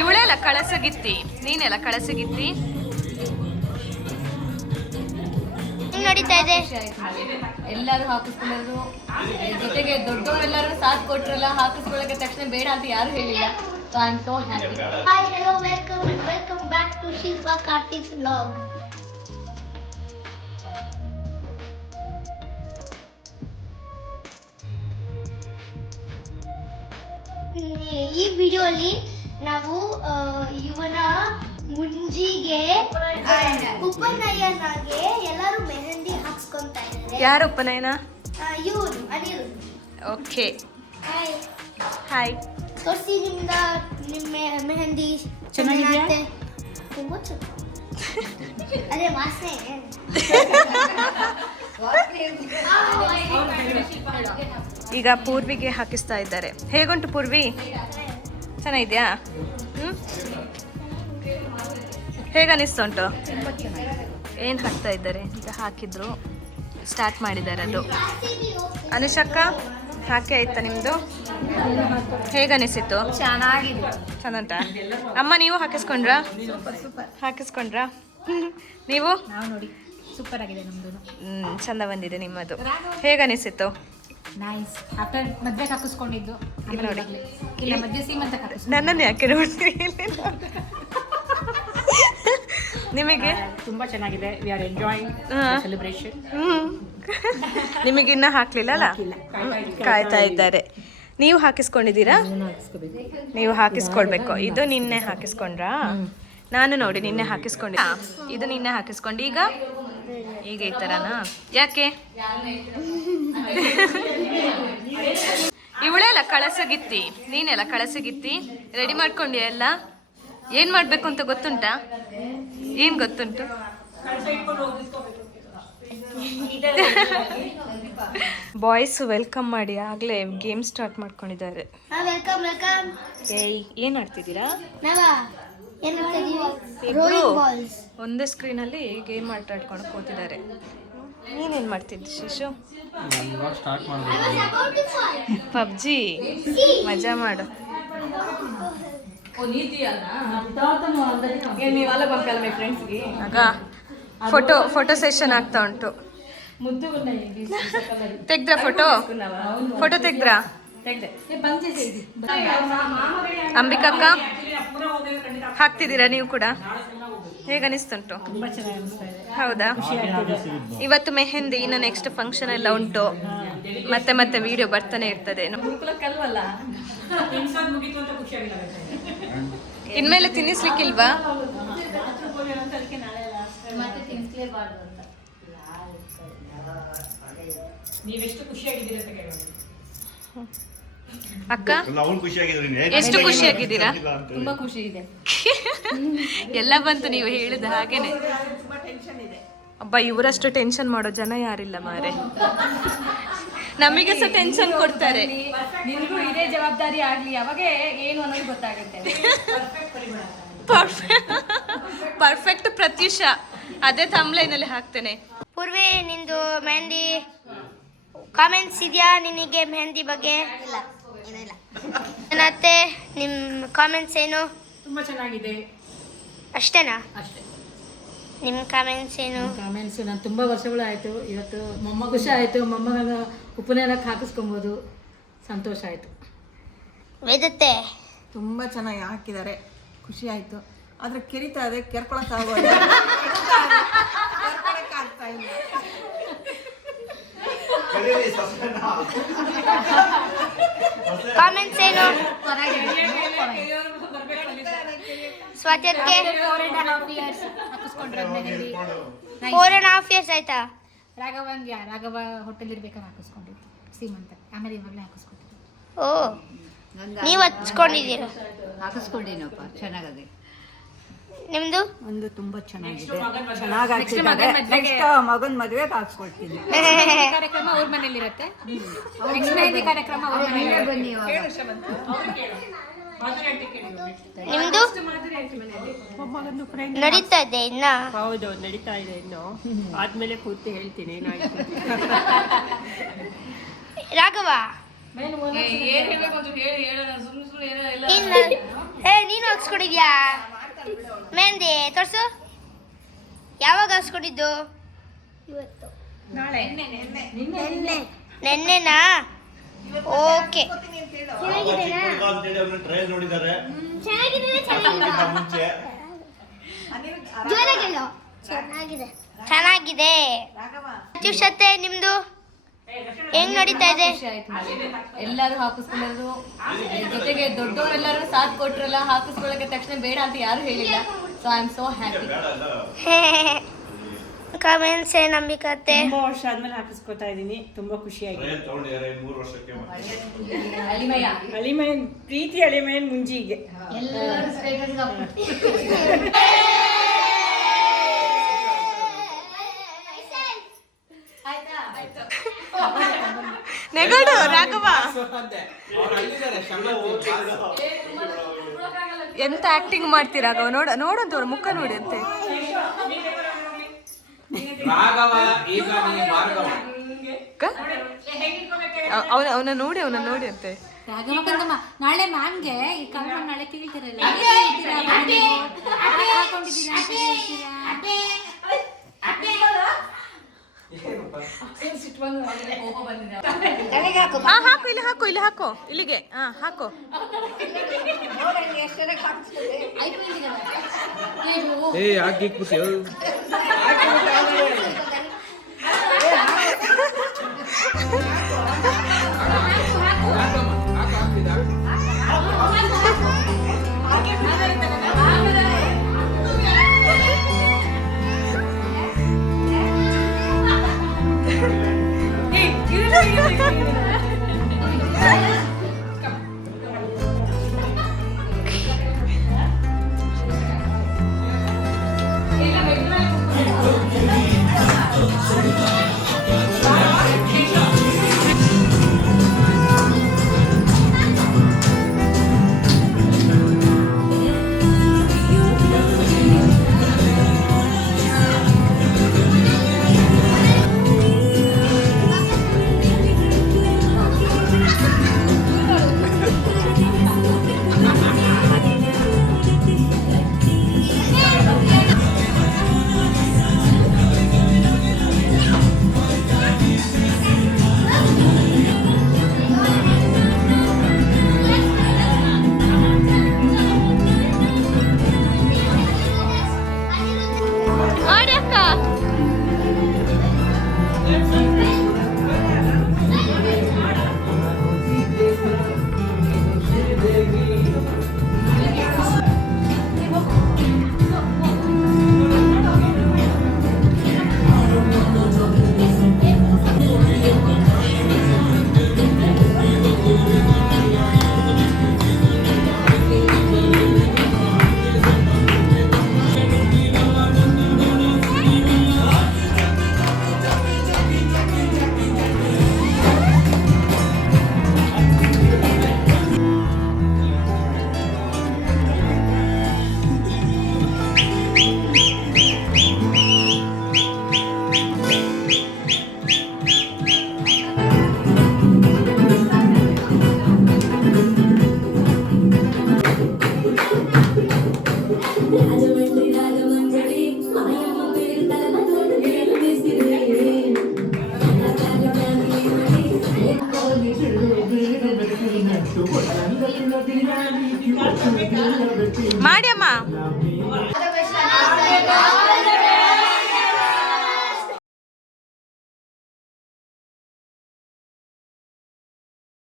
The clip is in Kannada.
ಇವಳೆಲ್ಲ ಕಳಸಗಿತ್ತಿ, ನೀನೆಲ್ಲ ಕಳಸಗಿತ್ತಿ. ನಡೀತಾ ಇದೆ. ಎಲ್ಲರೂ ಹಾಕಿಸ್ಕೊಳ್ಳೋದು, ಜೊತೆಗೆ ದೊಡ್ಡವರೆಲ್ಲರೂ ಸಾಥ್ ಕೊಟ್ರಲ್ಲ, ಹಾಕಿಸ್ಕೊಳ್ಳೋಕೆ ತಕ್ಷಣ ಬೇಡ ಅಂತ ಯಾರು ಹೇಳಿಲ್ಲ. So I am so happy. Hi, hello, welcome back to Shilpa Karthik's vlog. ಈ ವಿಡಿಯೋಲಿ ನಾವು ಇವನ ಮುಂಜಿಗೆ ಉಪನಯನಗೆ ಎಲ್ಲರೂ ಮೆಹಂದಿ ಹಾಕ್ಸ್ಕೊಂತಾ ಇದ್ದಾರೆ. ಯಾರು ಉಪನಯನ? ಇವರು ಅನಿಲ್. Okay, hi hi. ತೋರಿಸಿ ನಿಮ್ಮ ಮೆಹಂದಿ ಚೆನ್ನಾಗಿದ್ಯಾ? ತುಂಬಾ ಚೆನ್ನಾಗಿ. ಅದೇ ವಾಸನೆ. ಈಗ ಪೂರ್ವಿಗೆ ಹಾಕಿಸ್ತಾ ಇದ್ದಾರೆ. ಹೇಗುಂಟು ಪೂರ್ವಿ? ಚೆನ್ನಾಗಿದ್ಯಾ? ಹೇಗನಿಸ್ತುಂಟು? ಏನು ಹಾಕ್ತಾ ಇದ್ದಾರೆ? ಈಗ ಹಾಕಿದ್ರು, ಸ್ಟಾರ್ಟ್ ಮಾಡಿದ್ದಾರೆ ಅದು. ಅನುಷಕ್ಕ ಹಾಕಿ ಆಯ್ತಾ ನಿಮ್ಮದು? ಹೇಗನಿಸಿತ್ತು? ಚೆನ್ನಾಗಿದೆ. ಚೆನ್ನುಂಟ? ಅಮ್ಮ ನೀವು ಹಾಕಿಸ್ಕೊಂಡ್ರಾ? ಹಾಕಿಸ್ಕೊಂಡ್ರಾ? ನೀವು? ನಾವು ನೋಡಿ ಸೂಪರ್ ಆಗಿದೆ ನಮ್ದು. ಚಂದ ಬಂದಿದೆ ನಿಮ್ಮದು. ಹೇಗನಿಸಿತ್ತು? ನೈಸ್. ಆಫ್ಟರ್ ಮದ್ವೆಗೆ ಹಾಕಿಸ್ಕೊಂಡಿದ್ದು ನೋಡಿ. ಇಲ್ಲ, ಮದ್ವೆ ಸೀಮಂತ ಹಾಕಿಸ್ಕೊಂಡು. ನನ್ನನ್ನು ಯಾಕೆ ನೋಡ್ತೀರಿ? ನಿಮಗೆ ತುಂಬಾ ಚೆನ್ನಾಗಿದೆ. We are enjoying celebration. ನಿಮಗಿನ್ನ ಹಾಕ್ಲಿಲ್ಲ ಅಲ್ಲ? ಕಾಯ್ತಾ ಇದ್ದಾರೆ. ನೀವು ಹಾಕಿಸ್ಕೊಂಡಿದ್ದೀರಾ? ನೀವು ಹಾಕಿಸ್ಕೊಳ್ಬೇಕು. ಇದು ನಿನ್ನೆ ಹಾಕಿಸ್ಕೊಂಡ್ರಾ? ನಾನು ನೋಡಿ ನಿನ್ನೆ ಹಾಕಿಸ್ಕೊಂಡಿ. ಇದು ನಿನ್ನೆ ಹಾಕಿಸ್ಕೊಂಡು ಈಗ ಈಗ ಈ ಥರನಾ? ಯಾಕೆ? ಇವಳೆಲ್ಲ ಕಳಸಗಿತ್ತಿ, ನೀನೆಲ್ಲ ಕಳಸಗಿತ್ತಿ. ರೆಡಿ ಮಾಡ್ಕೊಂಡಿ ಎಲ್ಲ? ಏನು ಮಾಡಬೇಕು ಅಂತ ಗೊತ್ತುಂಟಾ? ಏನು ಗೊತ್ತುಂಟು? ಬಾಯ್ಸ್ ವೆಲ್ಕಮ್ ಮಾಡಿ ಆಗಲೇ ಗೇಮ್ ಸ್ಟಾರ್ಟ್ ಮಾಡ್ಕೊಂಡಿದ್ದಾರೆ. Welcome welcome. ಏಯ್, ಏನು ಆಡ್ತಿದ್ದೀರಾ? Rowing balls. ಒಂದೇ ಸ್ಕ್ರೀನಲ್ಲಿ ಗೇಮ್ ಆಟಾಡ್ಕೊಂಡು ಕೂತಿದ್ದಾರೆ. ನೀನೇನು ಮಾಡ್ತಿದ್ದಿ ಶಿಶು? ಪಬ್ಜಿ ಮಜಾ ಮಾಡು. ಆಗ ಫೋಟೋ ಸೆಷನ್ ಆಗ್ತಾ ಉಂಟು. ತೆಗ್ದ್ರ ಫೋಟೋ ತೆಗ್ದ್ರಾ? ಅಂಬಿಕಕ್ಕ ಹಾಕ್ತಿದ್ದೀರಾ ನೀವು ಕೂಡ? ಹೇಗನಿಸ್ತುಂಟು? ಹೌದಾ? ಇವತ್ತು ಮೆಹಂದಿ, ಇನ್ನು ನೆಕ್ಸ್ಟ್ ಫಂಕ್ಷನ್ ಎಲ್ಲ ಉಂಟು. ಮತ್ತೆ ಮತ್ತೆ ವಿಡಿಯೋ ಬರ್ತಾನೆ ಇರ್ತದೆ. ಇನ್ಮೇಲೆ ತಿನ್ನಿಸ್ಲಿಕ್ಕಿಲ್ವಾ? ಅಕ್ಕ ಎಷ್ಟು ಖುಷಿಯಾಗಿದ್ದೀರಾ? ತುಂಬಾ ಖುಷಿ ಇದೆ. ಎಲ್ಲ ಬಂತು ನೀವು ಹೇಳಿದ ಹಾಗೇನೆ. ಅಬ್ಬ, ಇವರಷ್ಟು ಟೆನ್ಷನ್ ಮಾಡೋ ಜನ ಯಾರಿಲ್ಲ ಮಾರೆ. ನಮಗೆ ಸಹ ಟೆನ್ಷನ್ ಕೊಡ್ತಾರೆ. ನಿಮಗೂ ಇದೇ ಜವಾಬ್ದಾರಿ ಆಗ್ಲಿ, ಅವಾಗ ಏನು ಅನ್ನೋದು ಗೊತ್ತಾಗುತ್ತೆ. ಪರ್ಫೆಕ್ಟ್ ಪ್ರತ್ಯುಷ, ಅದೇ ಥಂಬ್ಲೈನಲ್ಲಿ ಹಾಕ್ತೇನೆ. ಪೂರ್ವಿ, ನಿಂದು ಮೆಹಂದಿ ಕಾಮೆಂಟ್ಸ್ ಇದೆಯಾ ನಿನಗೆ ಮೆಹಂದಿ ಬಗ್ಗೆ? ಇಲ್ಲ, ಏನಿಲ್ಲ. ಮತ್ತೆ ನಿಮ್ಮ ಕಾಮೆಂಟ್ಸ್ ಏನು? ತುಂಬಾ ಚೆನ್ನಾಗಿದೆ. ಅಷ್ಟೇನಾ? ಅಷ್ಟೇ. ನಿಮ್ಮ ಕಾಮೆಂಟ್ಸ್ ಏನು? ಕಾಮೆಂಟ್ಸ್, ನಾನು ತುಂಬ ವರ್ಷಗಳು ಆಯಿತು. ಇವತ್ತು ಖುಷಿ ಆಯಿತು. ಮೊಮ್ಮಗನ ಉಪನಯನಕ್ಕೆ ಹಾಕಿಸ್ಕೊಬೋದು. ಸಂತೋಷ ಆಯಿತು. ವೇದತ್ತೆ ತುಂಬ ಚೆನ್ನಾಗಿ ಹಾಕಿದ್ದಾರೆ. ಖುಷಿ ಆಯಿತು. ಆದರೆ ಕೆರಿತಾ ಇದೆ, ಕೆರ್ಕೊಳಕ್ಕಾಗೋಲ್ಲ. ಕೆರ್ಕೊಳಕ್ಕಾಗ್ತಾ ಇಲ್ಲ. ಕಾಮೆಂಟ್ಸ್ ಏನು? ಸ್ವಾತಿಯಕ್ಕೆ 4.5 years ಹಾಕಿಸ್ಕೊಂಡ್ರೆ 4.5 years ಆಯ್ತಾ? ರಾಘವ ಹೋಟೆಲ್ ಇರ್ಬೇಕಾದ್ರೆ ಹಾಕಿಸ್ಕೊಂಡಿದ್ದು ಸೀಮಂತ. ಆಮೇಲೆ ಇವಾಗಲೇ ಹಾಕಿಸ್ಕೊಟ್ಟಿದ್ದು. ಓ, ನೀವು ಹಚ್ಕೊಂಡಿದ್ದೀರಾ? ಹಾಕಿಸ್ಕೊಂಡಿನಪ್ಪ, ಚೆನ್ನಾಗಿದೆ. ನಿಮ್ದು? ಒಂದು ತುಂಬಾ ಚೆನ್ನಾಗಿದೆ. ಚೆನ್ನಾಗಿ ನೆಕ್ಸ್ಟ್ ಮಗನ ಮದುವೆಗೆ ಹಾಕ್ಸ್ಕೊಳ್ತೀನಿ. ಕಾರ್ಯಕ್ರಮ ಅವ್ರ ಮನೇಲಿ ಇರುತ್ತೆ. ನೆಕ್ಸ್ಟ್ ಮೆಹಂದಿ ಕಾರ್ಯಕ್ರಮ ಅವ್ರ ಮನೇಲಿ ಬನ್ನಿ. ನಿಮ್ದು ನಡೀತಾ ಇದೆ ಇನ್ನ? ಹೌದು, ನಡೀತಾ ಇದೆ. ಇನ್ನು ಆದ್ಮೇಲೆ ಕೂತು ಹೇಳ್ತೀನಿ ಏನಾಯ್ತು. ರಾಘವ, ನೀನು ಹಾಕ್ಸ್ಕೊಂಡಿದ್ಯಾ ಮೆಹಂದಿ ತೋರ್ಸು. ಯಾವಾಗ ಹಾಕ್ಸ್ಕೊಂಡಿದ್ದು? ನೆನ್ನೆನಾ? ಓಕೆ. ಚೆನ್ನಾಗಿದೆ. ಪ್ರತ್ಯುಷತೆ ನಿಮ್ದು ಹೆಂಗ್ ನಡೀತಾ ಇದೆ? ಖುಷಿ ಆಯ್ತು ನನಗೆ. ಎಲ್ಲರೂ ಹಾಕಿಸ್ಕೊಳ್ಳೋದು, ಜೊತೆಗೆ ದೊಡ್ಡವರೆಲ್ಲರೂ ಸಾಥ್ ಕೊಟ್ರಲ್ಲ, ಹಾಕಿಸ್ಕೊಳ್ಳೋಕೆ ತಕ್ಷಣ ಬೇಡ ಅಂತ ಯಾರು ಹೇಳಿಲ್ಲ. So I am so happy. Comments ನಂಬಿಕತೆ ತುಂಬಾ ವರ್ಷ ಆದ್ಮೇಲೆ ಹಾಕಿಸ್ಕೊತಾ ಇದೀನಿ. ತುಂಬಾ ಖುಷಿ ಆಗಿದೆ. ಅಳಿಮೈನ್ ಪ್ರೀತಿ, ಅಳಿಮೈನ್ ಮುಂಜಿಗೆ. ಎಲ್ಲರೂ ಸ್ಟೇಟಸ್ ನೆಗಡು ರಾಘವ, ಎಂತ ಆಕ್ಟಿಂಗ್ ಮಾಡ್ತೀರಾ ರಾಘವ? ನೋಡಂತ ಅವ್ರ ಮುಖ ನೋಡಿ ಅಂತೆ. ಅವನ ನೋಡಿ ಅಂತೆ. ನಾಳೆ ಮ್ಯಾಮ್ಗೆ ಈ ಕಾರಣ ನಾಳೆ ಕೇಳ್ತಿರಲ್ಲ. ಹಾಕು ಇಲ್ಲಿ ಹಾಕು ಇಲ್ಲಿಗೆ. ಹಾಕು. ಮಾಡಿ ಅಮ್ಮ.